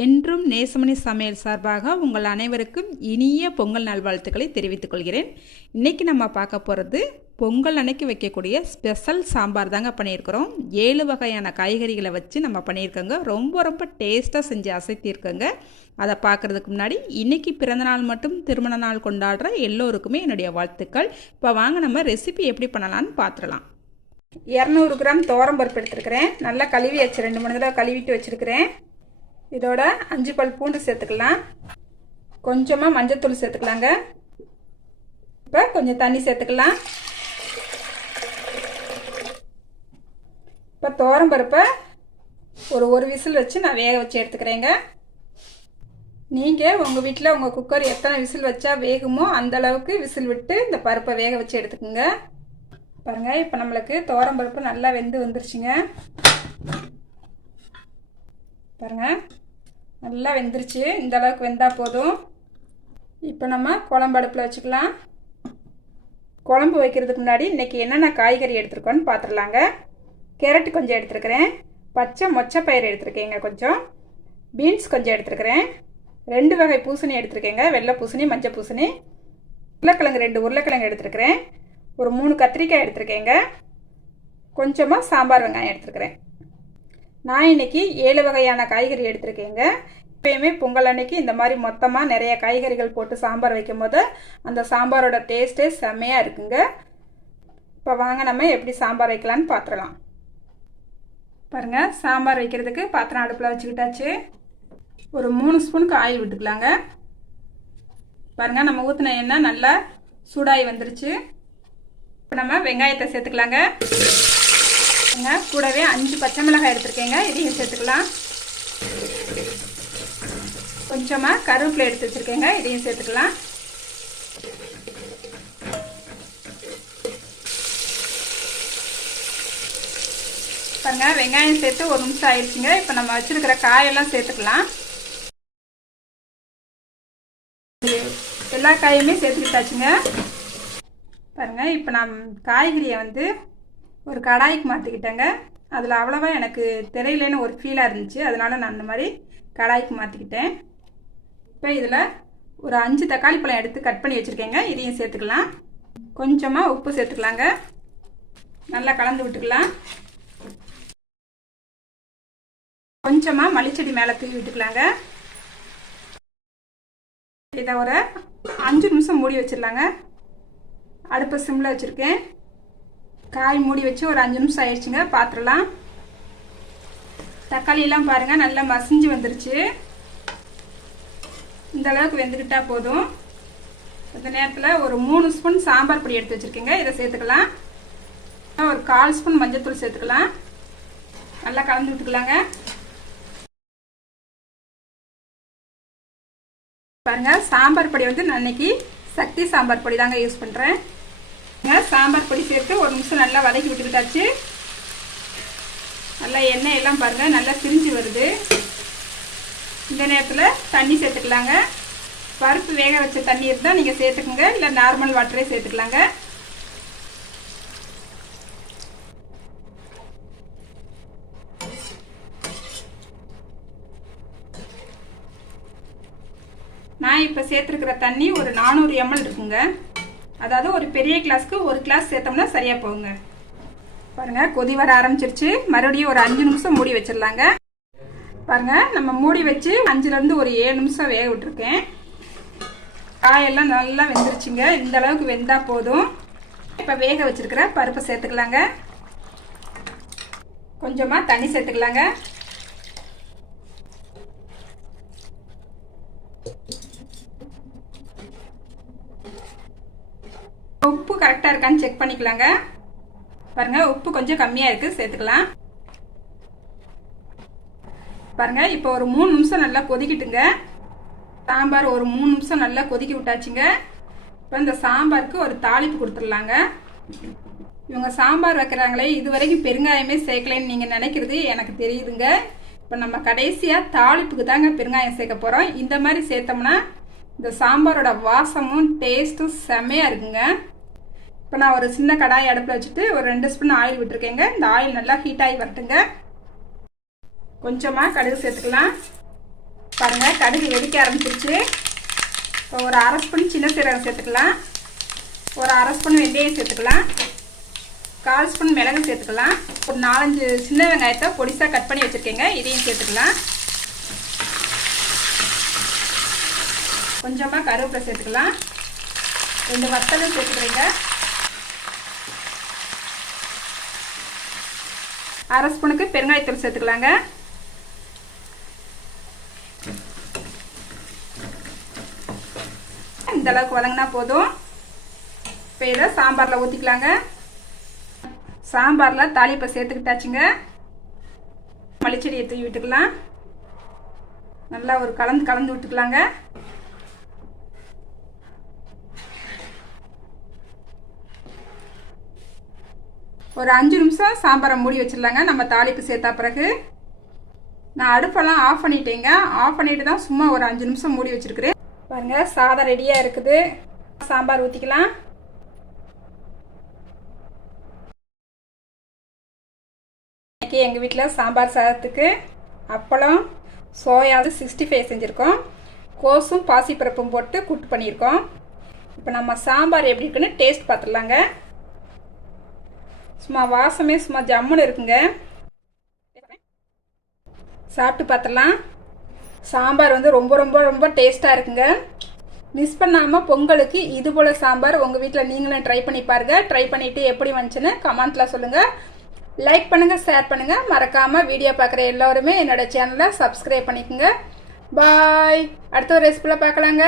என்றும் நேசமணி சமையல் சார்பாக உங்கள் அனைவருக்கும் இனிய பொங்கல் நல்வாழ்த்துக்களை தெரிவித்துக் கொள்கிறேன். இன்றைக்கி நம்ம பார்க்க போகிறது பொங்கல் அன்னைக்கு வைக்கக்கூடிய ஸ்பெஷல் சாம்பார் தாங்க பண்ணியிருக்கிறோம். 7 வகையான காய்கறிகளை வச்சு நம்ம பண்ணியிருக்கோங்க. ரொம்ப ரொம்ப டேஸ்ட்டாக செஞ்சு அசைத்திருக்கோங்க. அதை பார்க்குறதுக்கு முன்னாடி இன்றைக்கி பிறந்தநாள் மட்டும் திருமண நாள் கொண்டாடுற எல்லோருக்குமே என்னுடைய வாழ்த்துக்கள். இப்போ வாங்க நம்ம ரெசிபி எப்படி பண்ணலான்னு பார்த்துடலாம். 200 கிராம் துவரம்பருப்பு எடுத்துருக்கிறேன். நல்லா கழுவி வச்சு 2-3 தடவை கழுவிட்டு வச்சுருக்கிறேன். இதோட 5 பல் பூண்டு சேர்த்துக்கலாம். கொஞ்சமாக மஞ்சத்தூள் சேர்த்துக்கலாங்க. இப்போ கொஞ்சம் தண்ணி சேர்த்துக்கலாம். இப்போ துவரம்பருப்பை ஒரு விசில் வச்சு நான் வேக வச்சு எடுத்துக்கிறேங்க. நீங்கள் உங்கள் வீட்டில் உங்கள் குக்கர் எத்தனை விசில் வச்சா வேகுமோ அந்த அளவுக்கு விசில் விட்டு இந்த பருப்பை வேக வச்சு எடுத்துக்கோங்க. பாருங்கள், இப்போ நம்மளுக்கு துவரம்பருப்பு நல்லா வெந்து வந்துருச்சுங்க. பாருங்கள், நல்லா வெந்துருச்சு. இந்த அளவுக்கு வெந்தால் போதும். இப்போ நம்ம குழம்பு அடுப்பில் வச்சுக்கலாம். குழம்பு வைக்கிறதுக்கு முன்னாடி இன்றைக்கி என்னென்ன காய்கறி எடுத்துருக்கோன்னு பார்த்துடலாங்க. கேரட் கொஞ்சம் எடுத்துருக்கிறேன். பச்சை மொச்சப்பயிறு எடுத்துருக்கேங்க. கொஞ்சம் பீன்ஸ் கொஞ்சம் எடுத்துருக்கிறேன். 2 வகை பூசணி எடுத்துருக்கேங்க. வெள்ளை பூசணி, மஞ்சள் பூசணி. உருளைக்கிழங்கு 2 உருளைக்கிழங்கு எடுத்துருக்கிறேன். ஒரு 3 கத்திரிக்காய் எடுத்துருக்கேங்க. கொஞ்சமாக சாம்பார் வெங்காயம் எடுத்துருக்கிறேன். நான் இன்றைக்கி 7 வகையான காய்கறி எடுத்துருக்கேங்க. எப்பயுமே பொங்கல் அன்னைக்கு இந்த மாதிரி மொத்தமாக நிறைய காய்கறிகள் போட்டு சாம்பார் வைக்கும் போது அந்த சாம்பாரோட டேஸ்ட்டே செம்மையாக இருக்குங்க. இப்போ வாங்க நம்ம எப்படி சாம்பார் வைக்கலான்னு பார்த்துடலாம். பாருங்கள், சாம்பார் வைக்கிறதுக்கு பாத்திரம் அடுப்பில் வச்சுக்கிட்டாச்சு. ஒரு 3 ஸ்பூனுக்கு ஆயில் விட்டுக்கலாங்க. பாருங்கள், நம்ம ஊற்றின எண்ணெய் நல்லா சூடாகி வந்துருச்சு. இப்போ நம்ம வெங்காயத்தை சேர்த்துக்கலாங்க. கூடவே 5 பச்சை மிளகாய் எடுத்துருக்கேங்க. இதையும் சேர்த்துக்கலாம். கொஞ்சமாக கருவேப்பிலை எடுத்து வச்சுருக்கேங்க. இதையும் சேர்த்துக்கலாம். பாருங்க, வெங்காயம் சேர்த்து 1 நிமிஷம் ஆயிடுச்சுங்க. இப்போ நம்ம வச்சுருக்கிற காயெல்லாம் சேர்த்துக்கலாம். எல்லா காயுமே சேர்த்துக்கிட்டாச்சுங்க. பாருங்கள், இப்போ நான் காய்கறியை ஒரு கடாய்க்கு மாற்றிக்கிட்டேங்க. அதில் அவ்வளோவா எனக்கு தெரியலேன்னு ஒரு ஃபீலாக இருந்துச்சு. அதனால் நான் அந்த மாதிரி கடாய்க்கு மாற்றிக்கிட்டேன். இப்போ இதில் ஒரு 5 தக்காளி பழம் எடுத்து கட் பண்ணி வச்சுருக்கேங்க. இதையும் சேர்த்துக்கலாம். கொஞ்சமாக உப்பு சேர்த்துக்கலாங்க. நல்லா கலந்து விட்டுக்கலாம். கொஞ்சமாக மல்லிச்செடி மேலே தூவி விட்டுக்கலாங்க. இதை ஒரு 5 நிமிஷம் மூடி வச்சிடலாங்க. அடுப்பை சிம்மில் வச்சுருக்கேன். காய் மூடி வச்சு ஒரு 5 நிமிஷம் ஆயிடுச்சுங்க. பார்த்துடலாம். தக்காளியெல்லாம் பாருங்கள், நல்லா மசிஞ்சு வந்துருச்சு. இந்த அளவுக்கு வெந்துக்கிட்டால் போதும். இந்த நேரத்தில் ஒரு 3 ஸ்பூன் சாம்பார் பொடி எடுத்து வச்சுருக்கேங்க. இதை சேர்த்துக்கலாம். ஒரு 1/4 ஸ்பூன் மஞ்சள் சேர்த்துக்கலாம். நல்லா கலந்து விட்டுக்கலாங்க. பாருங்கள், சாம்பார் பொடி நான் இன்னைக்கு சக்தி சாம்பார் பொடி தாங்க யூஸ் பண்ணுறேன். சாம்பார் பொடி சேர்த்து 1 நிமிஷம் நல்லா வதக்கி விட்டுக்கிட்டாச்சு. நல்லா எண்ணெய் எல்லாம் பாருங்கள் நல்லா திரிஞ்சு வருது. இந்த நேரத்தில் தண்ணி சேர்த்துக்கலாங்க. பருப்பு வேக வச்ச தண்ணி இருந்தால் நீங்கள் சேர்த்துக்குங்க, இல்லை நார்மல் வாட்டரே சேர்த்துக்கலாங்க. நான் இப்போ சேர்த்துருக்கிற தண்ணி ஒரு 400 ml இருக்குங்க. அதாவது ஒரு பெரிய கிளாஸ்க்கு 1 கிளாஸ் சேர்த்தோம்னா சரியாக போகுங்க. பாருங்கள், கொதி வர ஆரம்பிச்சிருச்சு. மறுபடியும் ஒரு 5 நிமிஷம் மூடி வச்சிடலாங்க. பாருங்கள், நம்ம மூடி வச்சு 5லேருந்து ஒரு 7 நிமிஷம் வேக விட்டுருக்கேன். காயெல்லாம் நல்லா வெந்துருச்சுங்க. இந்த அளவுக்கு வெந்தால் போதும். இப்போ வேக வச்சுருக்கிற பருப்பை சேர்த்துக்கலாங்க. கொஞ்சமாக தண்ணி சேர்த்துக்கலாங்க. உப்பு கரெக்டாக இருக்கான்னு செக் பண்ணிக்கலாங்க. பாருங்கள், உப்பு கொஞ்சம் கம்மியாக இருக்குது, சேர்த்துக்கலாம். பாருங்கள், இப்போ ஒரு 3 நிமிஷம் நல்லா கொதிக்கிட்டுங்க. சாம்பார் ஒரு 3 நிமிஷம் நல்லா கொதிக்க விட்டாச்சுங்க. இப்போ இந்த சாம்பாருக்கு ஒரு தாளிப்பு கொடுத்துடலாங்க. இவங்க சாம்பார் வைக்கிறாங்களே, இது வரைக்கும் பெருங்காயமே சேர்க்கலைன்னு நீங்கள் நினைக்கிறது எனக்கு தெரியுதுங்க. இப்போ நம்ம கடைசியாக தாளிப்புக்கு தாங்க பெருங்காயம் சேர்க்க போகிறோம். இந்த மாதிரி சேர்த்தோம்னா இந்த சாம்பாரோட வாசமும் டேஸ்ட்டும் செம்மையாக இருக்குங்க. இப்போ நான் ஒரு சின்ன கடாய் அடுப்பில் வச்சுட்டு ஒரு 2 ஸ்பூன் ஆயில் விட்டுருக்கேங்க. இந்த ஆயில் நல்லா ஹீட் ஆகி வரட்டுங்க. கொஞ்சமாக கடுகு சேர்த்துக்கலாம். பாருங்கள் கடுகு வெடிக்க ஆரம்பிச்சிருச்சு. இப்போ ஒரு அரை ஸ்பூன் சின்ன சீரகம் சேர்த்துக்கலாம், ஒரு அரை ஸ்பூன் வெந்தயம் சேர்த்துக்கலாம், 1/4 ஸ்பூன் மிளகு சேர்த்துக்கலாம், ஒரு 4-5 சின்ன வெங்காயத்தை பொடிசாக கட் பண்ணி வச்சுருக்கேங்க, இதையும் சேர்த்துக்கலாம். கொஞ்சமாக கருவேப்பிலை சேர்த்துக்கலாம், 2 வத்தலும் சேர்த்துக்கிறேங்க, 1/2 ஸ்பூனுக்கு பெருங்காயத்தூள் சேர்த்துக்கலாங்க. இந்த அளவுக்கு வதங்கினா போதும். இப்போ இதை சாம்பாரில் ஊற்றிக்கலாங்க. சாம்பாரில் தாளிப்பை சேர்த்துக்கிட்டாச்சுங்க. மல்லிச்செடியை தூவி விட்டுக்கலாம். நல்லா ஒரு கலந்து விட்டுக்கலாங்க. ஒரு 5 நிமிஷம் சாம்பாரை மூடி வச்சிடலாங்க. நம்ம தாளிப்பு சேர்த்தா பிறகு நான் அடுப்பெல்லாம் ஆஃப் பண்ணிட்டேங்க. ஆஃப் பண்ணிட்டு தான் சும்மா ஒரு 5 நிமிஷம் மூடி வச்சிருக்கிறேன். பாருங்க சாதம் ரெடியாக இருக்குது. சாம்பார் ஊற்றிக்கலாம். இன்னைக்கு எங்கள் வீட்டில் சாம்பார் சாதத்துக்கு அப்பளம், சோயா 65 செஞ்சுருக்கோம், கோஸும் பாசிப்பருப்பும் போட்டு கூட்டு பண்ணியிருக்கோம். இப்போ நம்ம சாம்பார் எப்படி இருக்குன்னு டேஸ்ட் பார்த்துடலாங்க. சும்மா வாசமே சும்மா ஜம்முன்னு இருக்குங்க. சாப்பிட்டு பார்த்துடலாம். சாம்பார் வந்து ரொம்ப ரொம்ப ரொம்ப டேஸ்ட்டாக இருக்குங்க. மிஸ் பண்ணாமல் பொங்கலுக்கு இது போல் சாம்பார் உங்கள் வீட்டில் நீங்களும் ட்ரை பண்ணி பாருங்கள். ட்ரை பண்ணிவிட்டு எப்படி வந்துச்சுன்னு கமெண்ட்டில் சொல்லுங்கள். லைக் பண்ணுங்கள், ஷேர் பண்ணுங்கள். மறக்காமல் வீடியோ பார்க்குற எல்லோருமே என்னோடய சேனலை சப்ஸ்கிரைப் பண்ணிக்கோங்க. பாய். அடுத்த ஒரு ரெசிபியில் பார்க்கலாங்க.